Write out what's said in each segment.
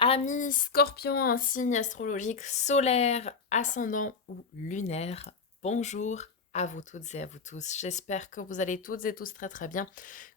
Amis Scorpion, un signe astrologique solaire, ascendant ou lunaire. Bonjour à vous toutes et à vous tous. J'espère que vous allez toutes et tous très très bien,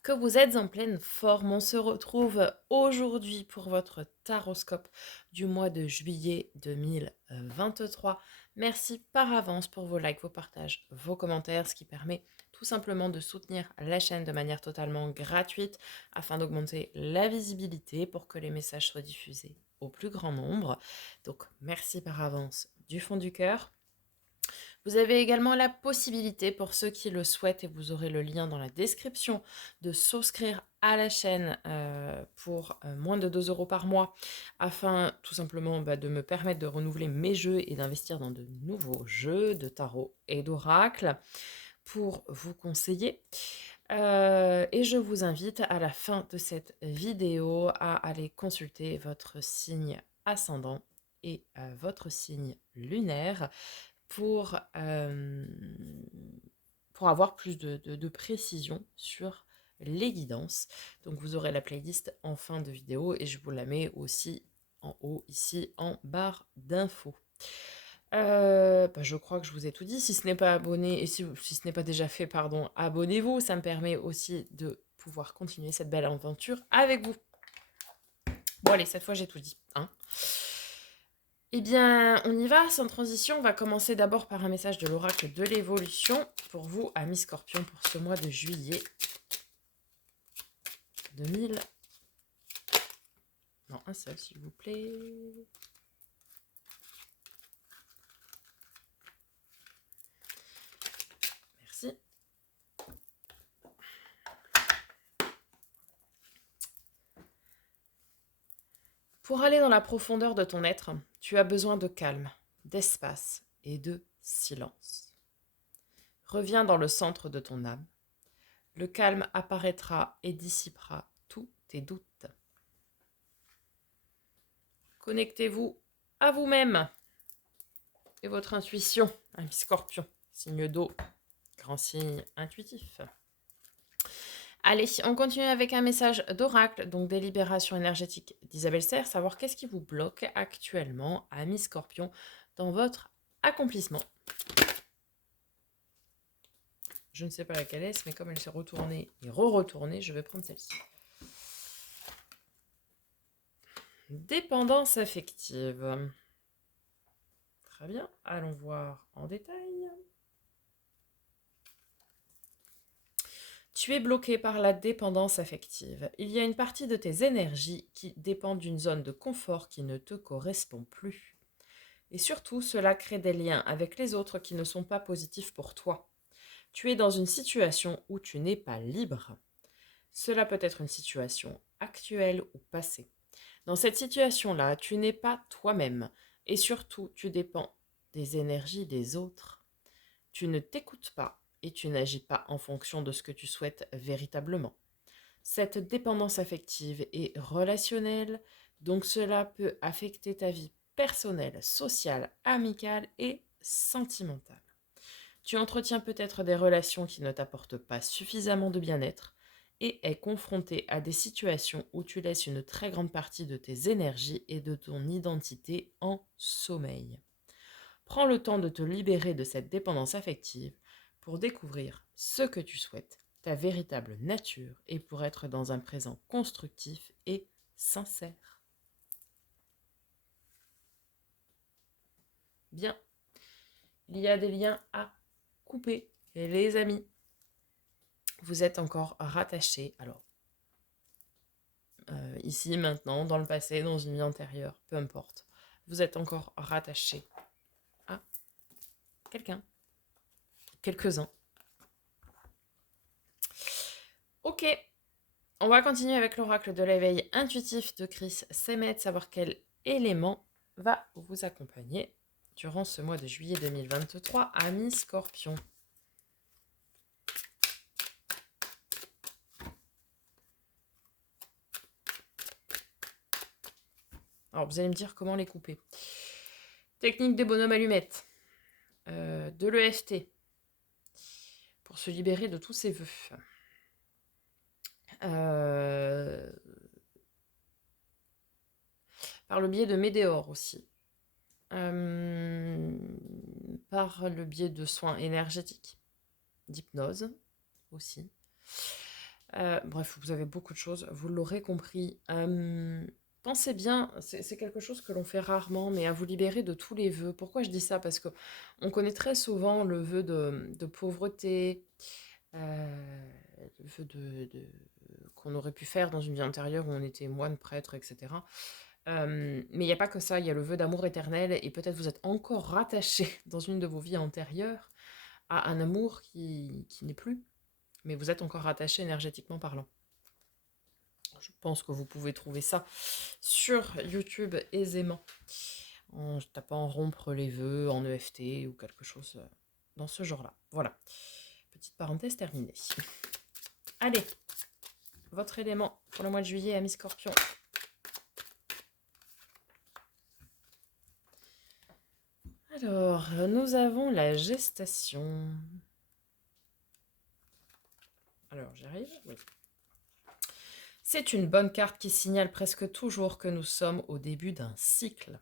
que vous êtes en pleine forme. On se retrouve aujourd'hui pour votre taroscope du mois de juillet 2023. Merci par avance pour vos likes, vos partages, vos commentaires, ce qui permet tout simplement de soutenir la chaîne de manière totalement gratuite afin d'augmenter la visibilité pour que les messages soient diffusés au plus grand nombre. Donc merci par avance du fond du cœur. Vous avez également la possibilité, pour ceux qui le souhaitent, et vous aurez le lien dans la description, de souscrire à la chaîne pour moins de 2 euros par mois, afin tout simplement de me permettre de renouveler mes jeux et d'investir dans de nouveaux jeux de tarot et d'oracle pour vous conseiller. Et je vous invite à la fin de cette vidéo à aller consulter votre signe ascendant et votre signe lunaire pour, pour avoir plus de précision sur les guidances. Donc vous aurez la playlist en fin de vidéo et je vous la mets aussi en haut ici en barre d'infos. Je crois que je vous ai tout dit. Si ce n'est pas abonné, et si ce n'est pas déjà fait, pardon, abonnez-vous. Ça me permet aussi de pouvoir continuer cette belle aventure avec vous. Bon allez, cette fois j'ai tout dit, hein. Eh bien, on y va, sans transition. On va commencer d'abord par un message de l'oracle de l'évolution pour vous, amis Scorpion, pour ce mois de juillet 2000. Non, un seul, s'il vous plaît. Merci. Pour aller dans la profondeur de ton être, tu as besoin de calme, d'espace et de silence. Reviens dans le centre de ton âme. Le calme apparaîtra et dissipera tous tes doutes. Connectez-vous à vous-même et votre intuition, ami Scorpion, signe d'eau, grand signe intuitif. Allez, on continue avec un message d'oracle, donc des libérations énergétiques d'Isabelle Serre, savoir qu'est-ce qui vous bloque actuellement, ami Scorpion, dans votre accomplissement. Je ne sais pas laquelle est, mais comme elle s'est retournée et re-retournée, je vais prendre celle-ci. Dépendance affective. Très bien, allons voir en détail. Tu es bloqué par la dépendance affective. Il y a une partie de tes énergies qui dépend d'une zone de confort qui ne te correspond plus. Et surtout, cela crée des liens avec les autres qui ne sont pas positifs pour toi. Tu es dans une situation où tu n'es pas libre. Cela peut être une situation actuelle ou passée. Dans cette situation-là, tu n'es pas toi-même et surtout, tu dépends des énergies des autres. Tu ne t'écoutes pas et tu n'agis pas en fonction de ce que tu souhaites véritablement. Cette dépendance affective est relationnelle, donc cela peut affecter ta vie personnelle, sociale, amicale et sentimentale. Tu entretiens peut-être des relations qui ne t'apportent pas suffisamment de bien-être et es confronté à des situations où tu laisses une très grande partie de tes énergies et de ton identité en sommeil. Prends le temps de te libérer de cette dépendance affective pour découvrir ce que tu souhaites, ta véritable nature et pour être dans un présent constructif et sincère. Bien, il y a des liens à couper. Et les amis, vous êtes encore rattachés. Alors, ici, maintenant, dans le passé, dans une vie antérieure, peu importe. Vous êtes encore rattachés à quelqu'un, quelques-uns. Ok, on va continuer avec l'oracle de l'éveil intuitif de Chris Semet, savoir quel élément va vous accompagner durant ce mois de juillet 2023, amis Scorpion. Alors, vous allez me dire comment les couper. Technique des bonhommes allumettes, de l'EFT, pour se libérer de tous ses vœux. par le biais de météores aussi, euh, par le biais de soins énergétiques, d'hypnose aussi. Bref, vous avez beaucoup de choses, vous l'aurez compris. Pensez bien, c'est quelque chose que l'on fait rarement, mais à vous libérer de tous les vœux. Pourquoi je dis ça? Parce que on connaît très souvent le vœu de pauvreté, le vœu qu'on aurait pu faire dans une vie antérieure où on était moine, prêtre, etc. Mais il n'y a pas que ça, il y a le vœu d'amour éternel, et peut-être vous êtes encore rattaché dans une de vos vies antérieures à un amour qui n'est plus, mais vous êtes encore rattaché énergétiquement parlant. Je pense que vous pouvez trouver ça sur YouTube aisément, en tapant rompre les vœux en EFT ou quelque chose dans ce genre-là. Voilà. Petite parenthèse terminée. Allez, votre élément pour le mois de juillet, amis Scorpion. Alors, nous avons la gestation. Alors, j'arrive. Oui. C'est une bonne carte qui signale presque toujours que nous sommes au début d'un cycle.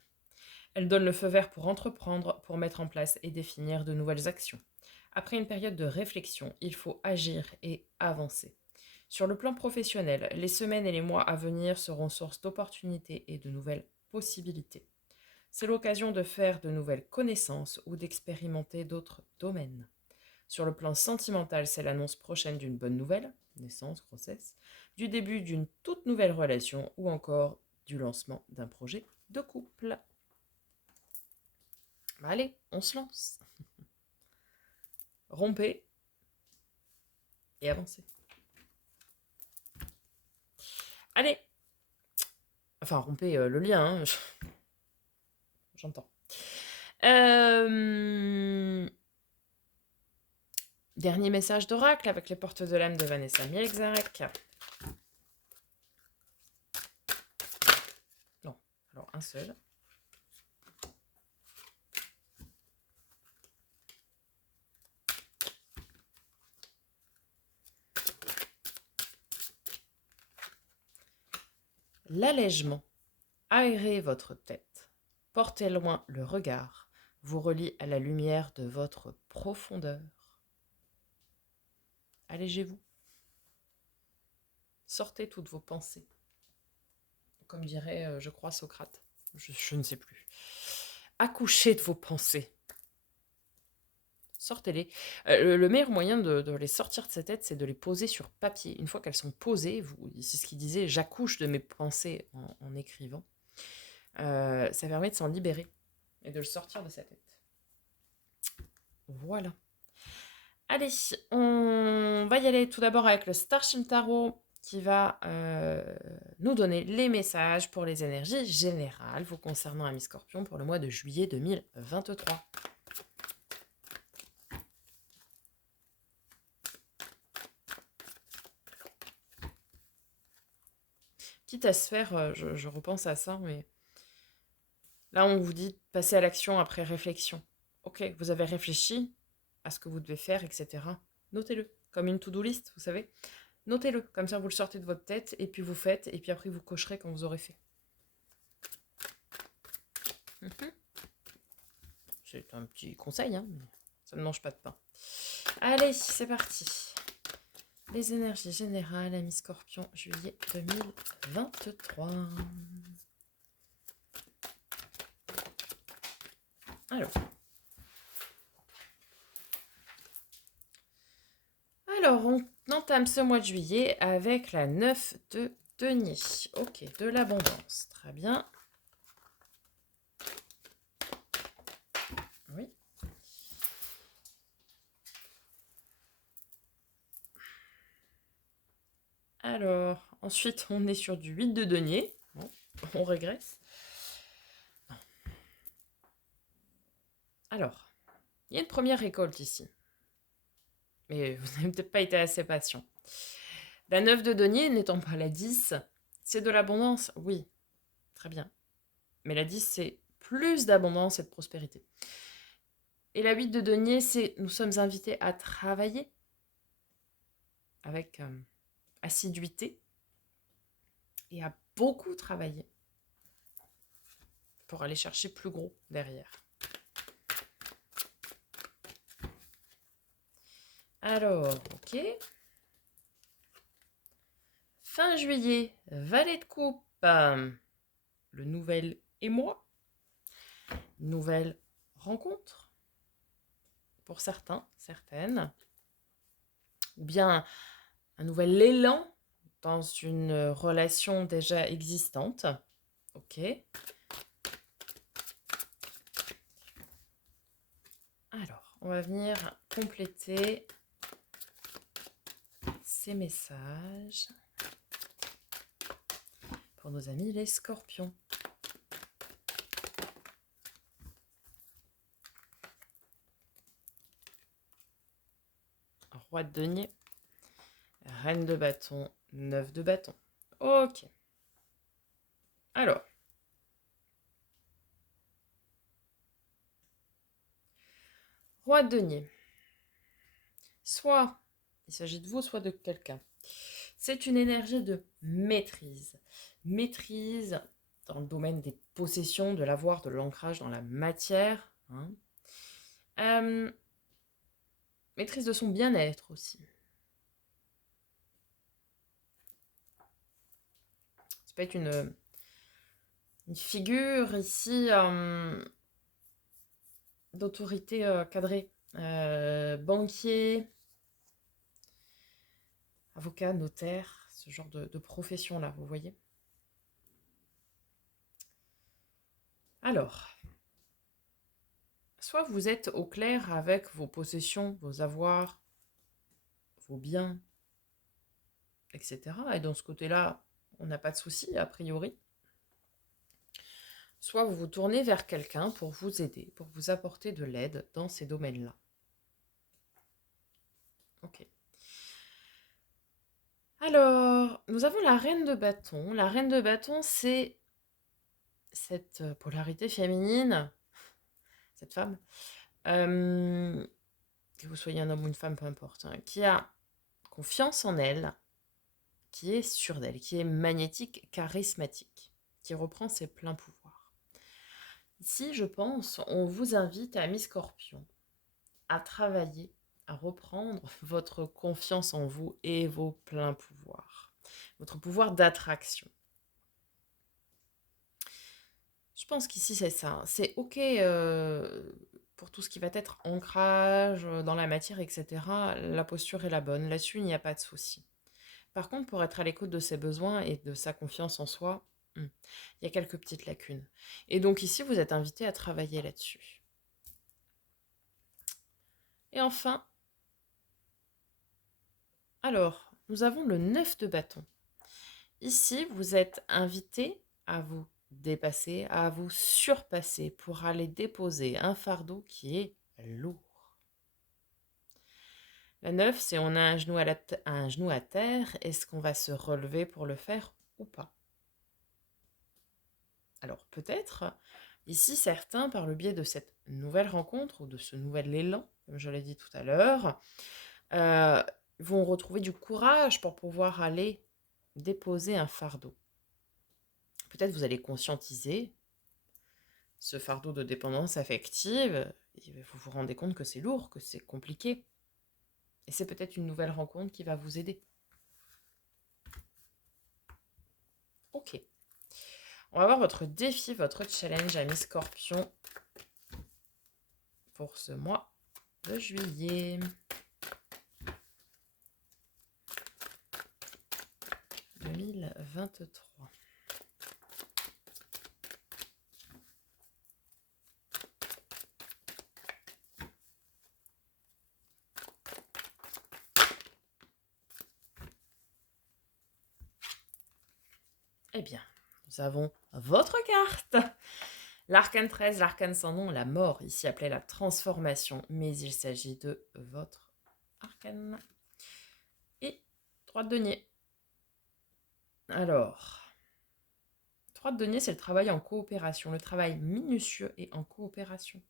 Elle donne le feu vert pour entreprendre, pour mettre en place et définir de nouvelles actions. Après une période de réflexion, il faut agir et avancer. Sur le plan professionnel, les semaines et les mois à venir seront source d'opportunités et de nouvelles possibilités. C'est l'occasion de faire de nouvelles connaissances ou d'expérimenter d'autres domaines. Sur le plan sentimental, c'est l'annonce prochaine d'une bonne nouvelle, naissance, grossesse, du début d'une toute nouvelle relation ou encore du lancement d'un projet de couple. Allez, on se lance. Rompez et avancez. Allez. Enfin, rompez le lien, hein. J'entends. Dernier message d'oracle avec les portes de l'âme de Vanessa Mielczarek. Non, alors un seul. L'allègement. Aérez votre tête. Portez loin le regard. Vous relie à la lumière de votre profondeur. Allégez-vous. Sortez toutes vos pensées. Comme dirait, je crois, Socrate. Je ne sais plus. Accouchez de vos pensées. Sortez-les. Le meilleur moyen de les sortir de sa tête, c'est de les poser sur papier. Une fois qu'elles sont posées, c'est ce qu'il disait, j'accouche de mes pensées en écrivant. Ça permet de s'en libérer et de le sortir de sa tête. Voilà. Allez, on va y aller tout d'abord avec le Starship Tarot qui va nous donner les messages pour les énergies générales vous concernant, amis Scorpion, pour le mois de juillet 2023. Quitte à se faire, je repense à ça, mais là on vous dit de passer à l'action après réflexion. Ok, vous avez réfléchi à ce que vous devez faire, etc. Notez-le, comme une to-do list, vous savez. Notez-le, comme ça vous le sortez de votre tête, et puis vous faites, et puis après vous cocherez quand vous aurez fait. C'est un petit conseil, hein, mais ça ne mange pas de pain. Allez, c'est parti. Les énergies générales, amis Scorpion, juillet 2023. Alors, on entame ce mois de juillet avec la 9 de denier. Ok, de l'abondance. Très bien. Oui. Alors, ensuite, on est sur du 8 de denier. Bon, on régresse. Alors, il y a une première récolte ici. Mais vous n'avez peut-être pas été assez patient. La 9 de denier, n'étant pas la 10, c'est de l'abondance, oui. Très bien. Mais la 10, c'est plus d'abondance et de prospérité. Et la 8 de denier, c'est nous sommes invités à travailler avec assiduité et à beaucoup travailler. pour aller chercher plus gros derrière. Alors, ok. Fin juillet, Valet de coupe. Le nouvel émoi. Nouvelle rencontre. Pour certains, certaines. Ou bien un nouvel élan dans une relation déjà existante. Ok. Alors, on va venir compléter ces messages pour nos amis les scorpions. Roi de denier, reine de bâton, 9 de bâton. Ok. Alors, roi de denier. Soit il s'agit de vous, soit de quelqu'un. C'est une énergie de maîtrise. Maîtrise dans le domaine des possessions, de l'avoir, de l'ancrage dans la matière. Maîtrise de son bien-être aussi. Ça peut être une figure ici d'autorité cadrée. Banquier, avocat, notaire, ce genre de profession-là, vous voyez. Alors, soit vous êtes au clair avec vos possessions, vos avoirs, vos biens, etc. Et dans ce côté-là, on n'a pas de souci, a priori. Soit vous vous tournez vers quelqu'un pour vous aider, pour vous apporter de l'aide dans ces domaines-là. Ok. Alors, nous avons la reine de bâton. La reine de bâton, c'est cette polarité féminine, cette femme, que vous soyez un homme ou une femme, peu importe, qui a confiance en elle, qui est sûre d'elle, qui est magnétique, charismatique, qui reprend ses pleins pouvoirs. Ici, je pense, on vous invite, amis Scorpions, à travailler, à reprendre votre confiance en vous et vos pleins pouvoirs, votre pouvoir d'attraction. Je pense qu'ici, c'est ça. C'est OK pour tout ce qui va être ancrage dans la matière, etc. La posture est la bonne. Là-dessus, il n'y a pas de souci. Par contre, pour être à l'écoute de ses besoins et de sa confiance en soi, il y a quelques petites lacunes. Et donc ici, vous êtes invité à travailler là-dessus. Et enfin, alors, nous avons le 9 de bâton. Ici, vous êtes invité à vous dépasser, à vous surpasser pour aller déposer un fardeau qui est lourd. La 9, c'est on a un genou à terre, est-ce qu'on va se relever pour le faire ou pas? Alors peut-être, ici certains, par le biais de cette nouvelle rencontre ou de ce nouvel élan, comme je l'ai dit tout à l'heure, vont retrouver du courage pour pouvoir aller déposer un fardeau. Peut-être vous allez conscientiser ce fardeau de dépendance affective, et vous vous rendez compte que c'est lourd, que c'est compliqué. Et c'est peut-être une nouvelle rencontre qui va vous aider. Ok. On va voir votre défi, votre challenge, amis Scorpion, pour ce mois de juillet 2023. Eh bien, nous avons votre carte. L'arcane 13, l'arcane sans nom, la mort, ici appelée la transformation, mais il s'agit de votre arcane. Et 3 de denier. Alors, 3 de denier, c'est le travail en coopération, le travail minutieux et en coopération.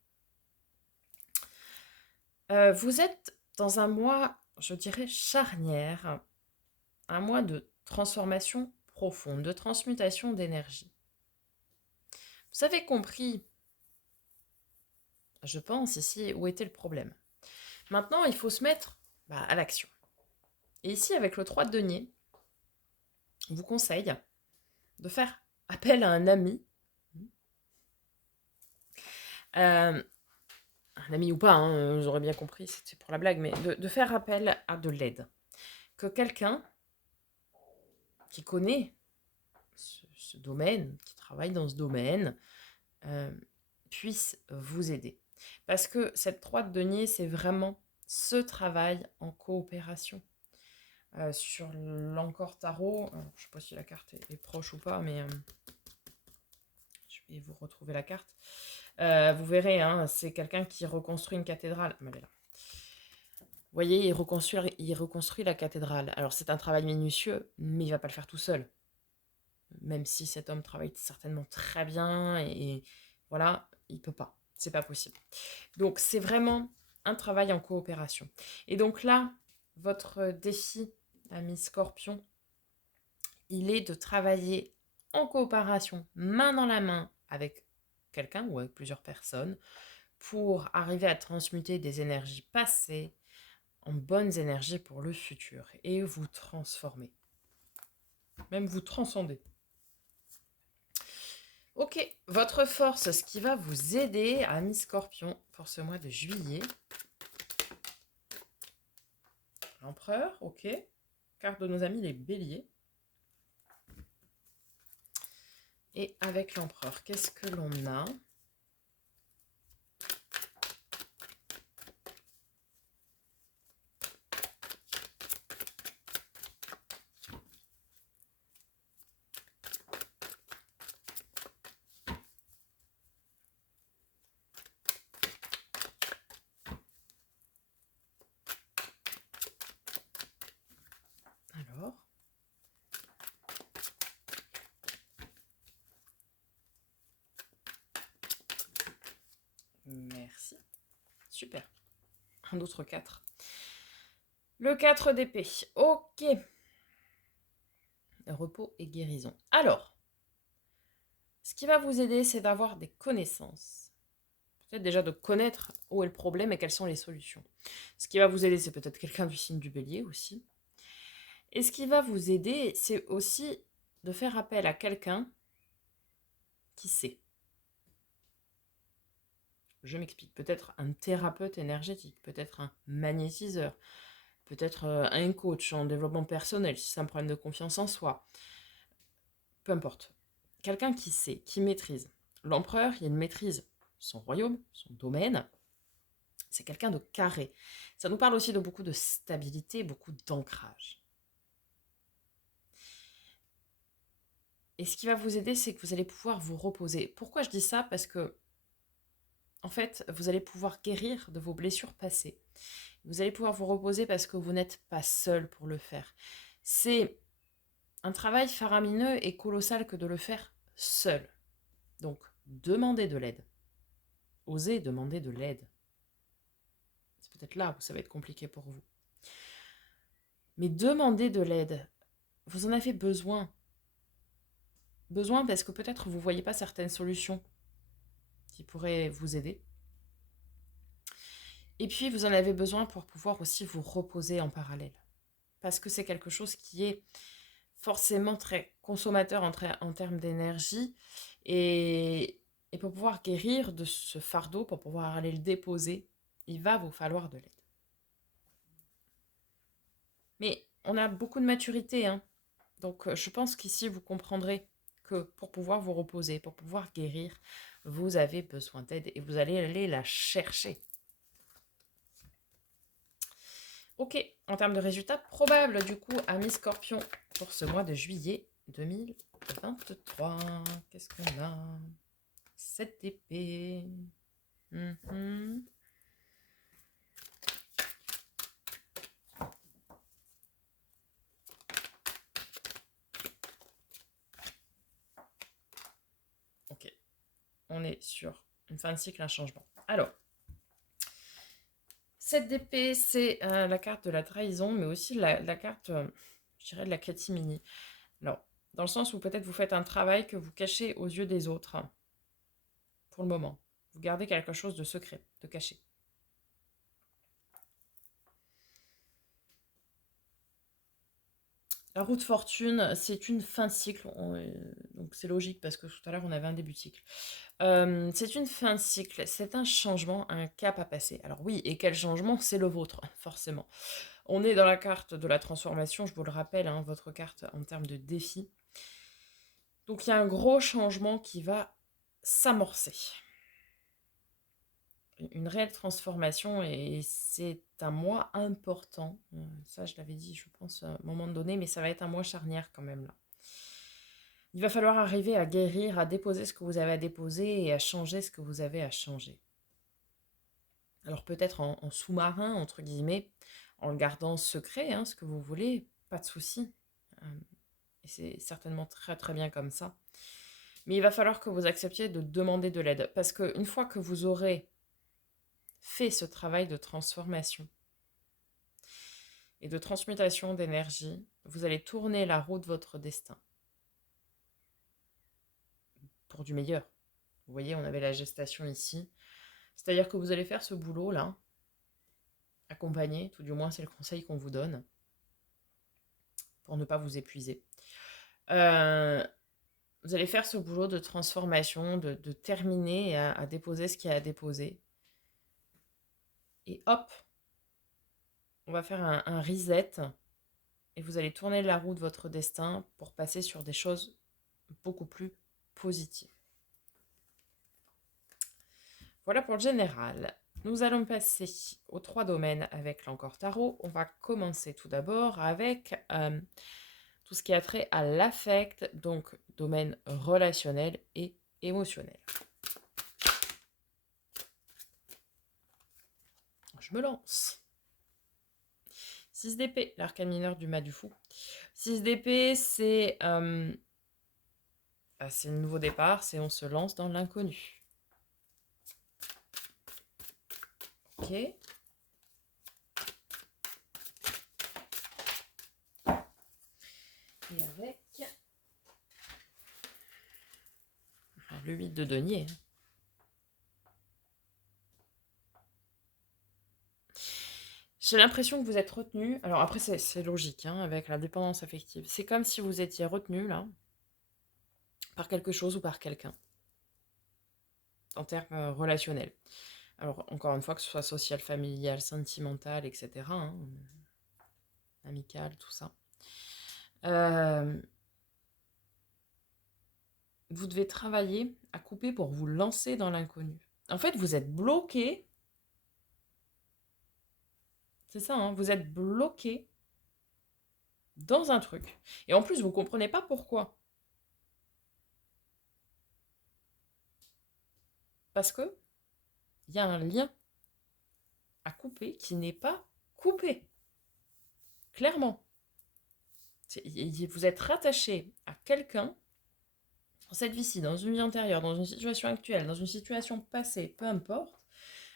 Vous êtes dans un mois, je dirais, charnière, un mois de transformation profonde, de transmutation d'énergie. Vous avez compris, je pense, ici, où était le problème. Maintenant, il faut se mettre à l'action. Et ici, avec le 3 de denier, on vous conseille de faire appel à un ami, euh, un ami ou pas, hein, j'aurais bien compris, c'était pour la blague, mais de faire appel à de l'aide. Que quelqu'un qui connaît ce domaine, qui travaille dans ce domaine, euh, puisse vous aider. Parce que cette 3 de denier, c'est vraiment ce travail en coopération. Sur l'Encore Tarot, je ne sais pas si la carte est proche ou pas, mais je vais vous retrouver la carte. Vous verrez, hein, c'est quelqu'un qui reconstruit une cathédrale. Vous voyez, il reconstruit la cathédrale. Alors c'est un travail minutieux, mais il ne va pas le faire tout seul. Même si cet homme travaille certainement très bien, et voilà, il ne peut pas. C'est pas possible. Donc c'est vraiment un travail en coopération. Et donc là, votre défi, ami Scorpion, il est de travailler en coopération, main dans la main, avec quelqu'un ou avec plusieurs personnes, pour arriver à transmuter des énergies passées en bonnes énergies pour le futur et vous transformer. Même vous transcender. Ok, votre force, ce qui va vous aider, ami Scorpion, pour ce mois de juillet. L'empereur, ok. Carte de nos amis les béliers. Et avec l'empereur, qu'est-ce que l'on a ? Alors, merci. Super. Un autre 4. Le 4 d'épée. Ok. Repos et guérison. Alors, ce qui va vous aider, c'est d'avoir des connaissances. Peut-être déjà de connaître où est le problème et quelles sont les solutions. Ce qui va vous aider, c'est peut-être quelqu'un du signe du bélier aussi. Et ce qui va vous aider, c'est aussi de faire appel à quelqu'un qui sait. Je m'explique. Peut-être un thérapeute énergétique, peut-être un magnétiseur, peut-être un coach en développement personnel, si c'est un problème de confiance en soi. Peu importe. Quelqu'un qui sait, qui maîtrise. L'empereur, il maîtrise son royaume, son domaine. C'est quelqu'un de carré. Ça nous parle aussi de beaucoup de stabilité, beaucoup d'ancrage. Et ce qui va vous aider, c'est que vous allez pouvoir vous reposer. Pourquoi je dis ça ? Parce que, en fait, vous allez pouvoir guérir de vos blessures passées. Vous allez pouvoir vous reposer parce que vous n'êtes pas seul pour le faire. C'est un travail faramineux et colossal que de le faire seul. Donc, demandez de l'aide. Osez demander de l'aide. C'est peut-être là où ça va être compliqué pour vous. Mais demandez de l'aide. Vous en avez besoin. Besoin parce que peut-être vous ne voyez pas certaines solutions qui pourraient vous aider. Et puis, vous en avez besoin pour pouvoir aussi vous reposer en parallèle. Parce que c'est quelque chose qui est forcément très consommateur en termes d'énergie. Et pour pouvoir guérir de ce fardeau, pour pouvoir aller le déposer, il va vous falloir de l'aide. Mais on a beaucoup de maturité, hein. Donc je pense qu'ici, vous comprendrez que pour pouvoir vous reposer, pour pouvoir guérir, vous avez besoin d'aide et vous allez aller la chercher. Ok, en termes de résultats probables, du coup, ami Scorpion, pour ce mois de juillet 2023. Qu'est-ce qu'on a ? 7 d'épée. Ok, on est sur une fin de cycle, un changement. Alors, 7 d'épée, c'est la carte de la trahison, mais aussi la carte, je dirais, de la catimini. Alors, dans le sens où peut-être vous faites un travail que vous cachez aux yeux des autres. pour le moment. Vous gardez quelque chose de secret, de caché. La roue de fortune, c'est une fin de cycle. Donc c'est logique parce que tout à l'heure, on avait un début de cycle. C'est une fin de cycle, c'est un changement, un cap à passer. Alors oui, et quel changement? C'est le vôtre, forcément. On est dans la carte de la transformation, je vous le rappelle, hein, votre carte en termes de défi. Donc il y a un gros changement qui va s'amorcer. Une réelle transformation et c'est un mois important. Ça, je l'avais dit, je pense, à un moment donné, mais ça va être un mois charnière quand même là. Il va falloir arriver à guérir, à déposer ce que vous avez à déposer et à changer ce que vous avez à changer. Alors peut-être en sous-marin, entre guillemets, en le gardant secret, hein, ce que vous voulez, pas de souci. Et c'est certainement très très bien comme ça. Mais il va falloir que vous acceptiez de demander de l'aide. Parce qu'une fois que vous aurez fait ce travail de transformation et de transmutation d'énergie, vous allez tourner la roue de votre destin. Pour du meilleur. Vous voyez, on avait la gestation ici. C'est-à-dire que vous allez faire ce boulot-là, accompagné, tout du moins c'est le conseil qu'on vous donne, pour ne pas vous épuiser. Vous allez faire ce boulot de transformation, de terminer à déposer ce qu'il y a à déposer. Et hop, on va faire un reset et vous allez tourner la roue de votre destin pour passer sur des choses beaucoup plus positives. Voilà pour le général. Nous allons passer aux 3 domaines avec l'Encore Tarot. On va commencer tout d'abord avec tout ce qui a trait à l'affect, donc domaine relationnel et émotionnel. Je me lance. 6 d'épée, l'arcane mineur du mât du fou. 6 d'épée, c'est le nouveau départ, c'est on se lance dans l'inconnu. Ok. Et avec le 8 de denier. J'ai l'impression que vous êtes retenu. Alors après, c'est logique, hein, avec la dépendance affective. C'est comme si vous étiez retenu, là, par quelque chose ou par quelqu'un, en termes relationnels. Alors, encore une fois, que ce soit social, familial, sentimental, etc., hein, amical, tout ça. Vous devez travailler à couper pour vous lancer dans l'inconnu. En fait, vous êtes bloqué. C'est ça, hein, vous êtes bloqué dans un truc. Et en plus, vous ne comprenez pas pourquoi. Parce que il y a un lien à couper qui n'est pas coupé. Clairement. Vous êtes rattaché à quelqu'un dans cette vie-ci, dans une vie antérieure, dans une situation actuelle, dans une situation passée, peu importe.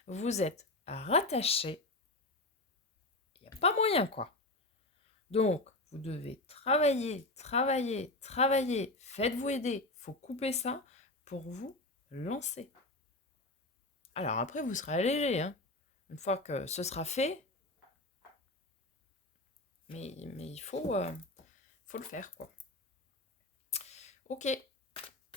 Vous êtes rattaché. Il n'y a pas moyen, quoi. Donc, vous devez travailler, travailler, travailler. Faites-vous aider. Il faut couper ça pour vous lancer. Alors après, vous serez allégé, hein. Une fois que ce sera fait, mais il faut le faire, quoi. Ok.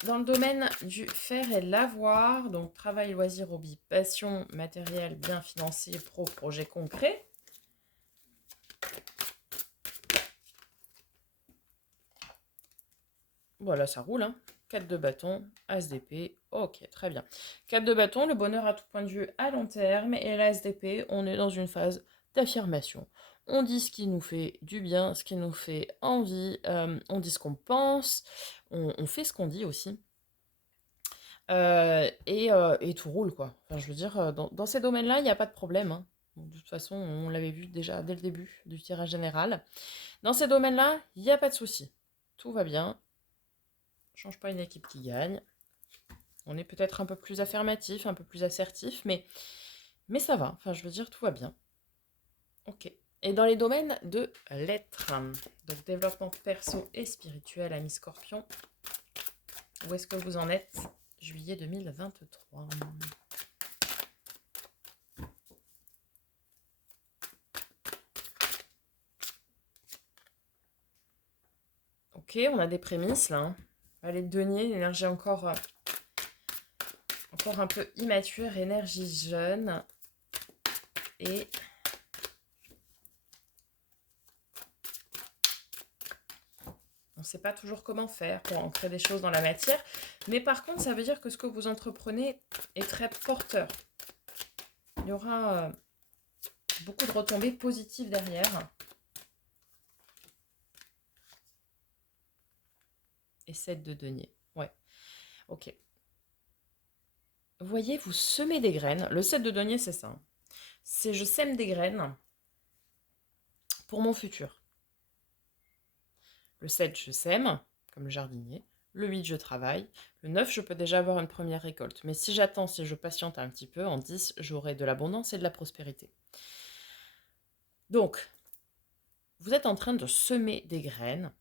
Dans le domaine du faire et l'avoir, donc travail, loisir, hobby, passion, matériel, bien financier, pro, projet concret. Voilà, ça roule, hein. 4 de bâton, as d'épée, ok, très bien. 4 de bâton, le bonheur à tout point de vue à long terme, et l'as d'épée, on est dans une phase d'affirmation. On dit ce qui nous fait du bien, ce qui nous fait envie, on dit ce qu'on pense, on fait ce qu'on dit aussi. Et tout roule, quoi. Enfin, je veux dire, dans ces domaines-là, il n'y a pas de problème, hein. Bon, de toute façon, on l'avait vu déjà dès le début du tirage général. Dans ces domaines-là, il n'y a pas de souci. Tout va bien. Change pas une équipe qui gagne. On est peut-être un peu plus affirmatif, un peu plus assertif, mais ça va. Enfin, je veux dire, tout va bien. Ok. Et dans les domaines de l'être, donc développement perso et spirituel, ami Scorpion, où est-ce que vous en êtes juillet 2023. Ok, on a des prémices là. Valet de denier, l'énergie encore un peu immature, énergie jeune. Et on ne sait pas toujours comment faire pour ancrer des choses dans la matière. Mais par contre, ça veut dire que ce que vous entreprenez est très porteur. Il y aura beaucoup de retombées positives derrière. Et 7 de denier. Ouais, ok. Vous voyez, vous semez des graines. Le 7 de denier, c'est ça. C'est je sème des graines pour mon futur. Le 7, je sème, comme le jardinier. Le 8, je travaille. Le 9, je peux déjà avoir une première récolte. Mais si j'attends, si je patiente un petit peu, en 10, j'aurai de l'abondance et de la prospérité. Donc, vous êtes en train de semer des graines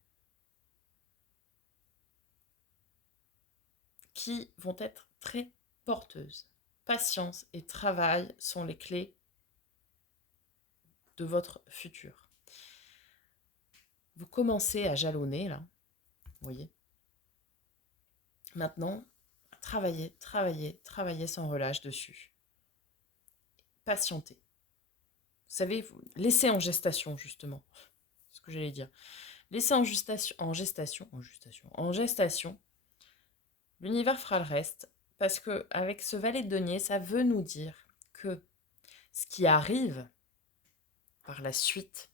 qui vont être très porteuses. Patience et travail sont les clés de votre futur. Vous commencez à jalonner, là, vous voyez. Maintenant, travaillez, travaillez, travaillez sans relâche dessus. Patientez. Vous savez, vous laissez en gestation, justement. C'est ce que j'allais dire. Laissez en gestation. L'univers fera le reste. Parce que avec ce valet de denier, ça veut nous dire que ce qui arrive par la suite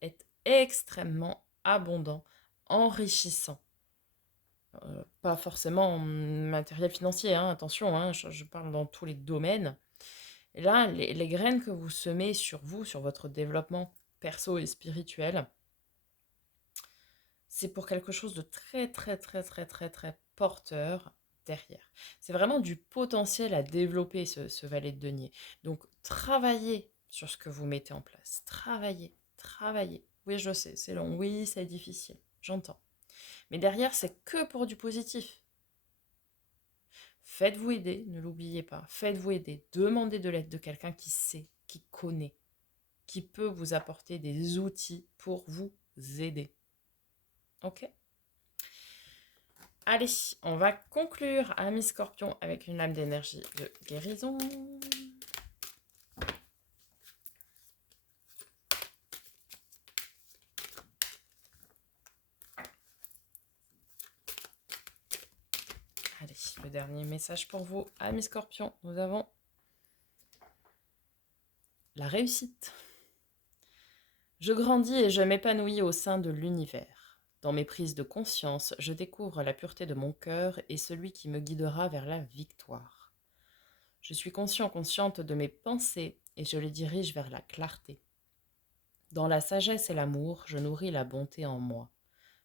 est extrêmement abondant, enrichissant. Pas forcément matériel financier, hein, attention, hein, je parle dans tous les domaines. Et là, les graines que vous semez sur vous, sur votre développement perso et spirituel, c'est pour quelque chose de très, très, très, très, très, très porteur derrière. C'est vraiment du potentiel à développer, ce valet de denier. Donc, travaillez sur ce que vous mettez en place. Travaillez, travaillez. Oui, je sais, c'est long. Oui, c'est difficile. J'entends. Mais derrière, c'est que pour du positif. Faites-vous aider, ne l'oubliez pas. Faites-vous aider. Demandez de l'aide de quelqu'un qui sait, qui connaît, qui peut vous apporter des outils pour vous aider. Ok ? Allez, on va conclure, amis Scorpion, avec une lame d'énergie de guérison. Allez, le dernier message pour vous, amis Scorpion. Nous avons la réussite. Je grandis et je m'épanouis au sein de l'univers. Dans mes prises de conscience, je découvre la pureté de mon cœur et celui qui me guidera vers la victoire. Je suis consciente de mes pensées et je les dirige vers la clarté. Dans la sagesse et l'amour, je nourris la bonté en moi.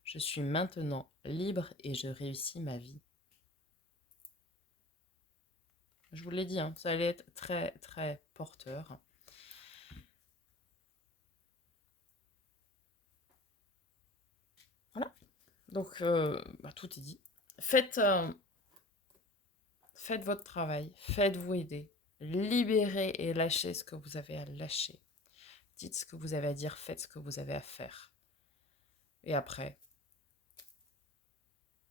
Je suis maintenant libre et je réussis ma vie. Je vous l'ai dit, hein, ça allait être très, très porteur. Voilà. Donc, tout est dit. Faites votre travail. Faites-vous aider. Libérez et lâchez ce que vous avez à lâcher. Dites ce que vous avez à dire. Faites ce que vous avez à faire. Et après,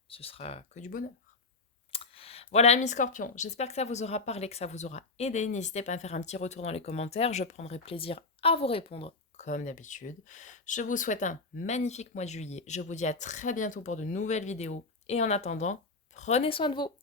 ce sera que du bonheur. Voilà, amis Scorpions, j'espère que ça vous aura parlé, que ça vous aura aidé. N'hésitez pas à me faire un petit retour dans les commentaires. Je prendrai plaisir à vous répondre comme d'habitude. Je vous souhaite un magnifique mois de juillet. Je vous dis à très bientôt pour de nouvelles vidéos. Et en attendant, prenez soin de vous.